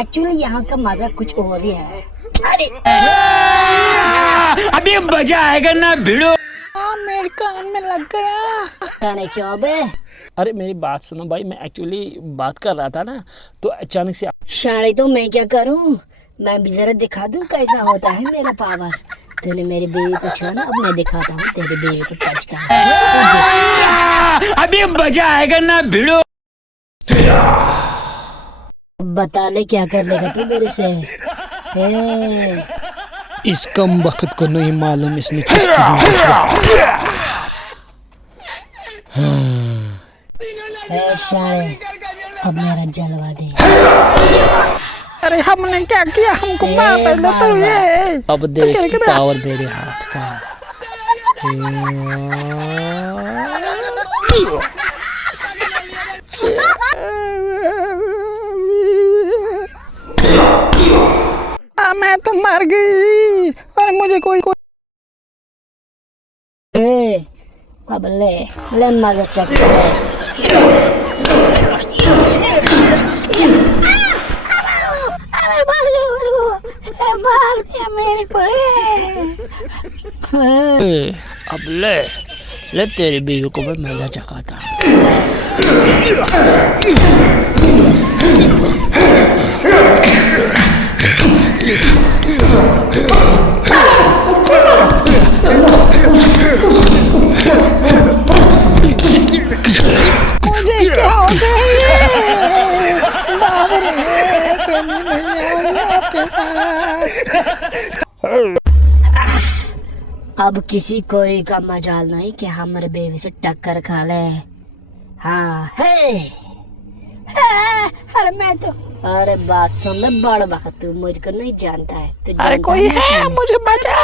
Actually यहाँ का मजा कुछ और ही है। अरे अभी मजा आएगा ना भिड़ो। मेरे कान में लग गया। जाने क्यों बे? अरे मेरी बात सुनो भाई, मैं एक्चुअली बात कर रहा था ना, तो अचानक से शायद तो मैं क्या करूँ, मैं भी जरा दिखा दूँ कैसा होता है मेरा पावर। तूने मेरी बीवी को छुआ ना, अब मैं दिखाता हूँ तेरी बीवी को टच कर। अभी मजा आएगा ना भिड़ो। बता ले क्या कर लेगा तू मेरे से? इस कम वक्त को नहीं मालूम इसने किस शायद अब मेरा जलवा दे। अरे हमने क्या किया, हमको मार पहले तो ये। अब देख पावर मेरे हाथ का। मैं तो मर गई और मुझे कोई अब ले मजा चेक कर। मार दिया मेरे को। अब ले तेरी बीवी को मैं मजा चखाता हूँ। मुझे क्या हो गया ये? बाप रे, कभी नहीं आऊंगा आपके साथ। अब किसी कोई का मजाल नहीं कि हमारे बेबी से टक्कर खा ले। हाँ है। अरे मैं तो, अरे बात सुन ले बड़ वक्त, तू मुझको नहीं जानता है। अरे कोई है, मुझे बचा।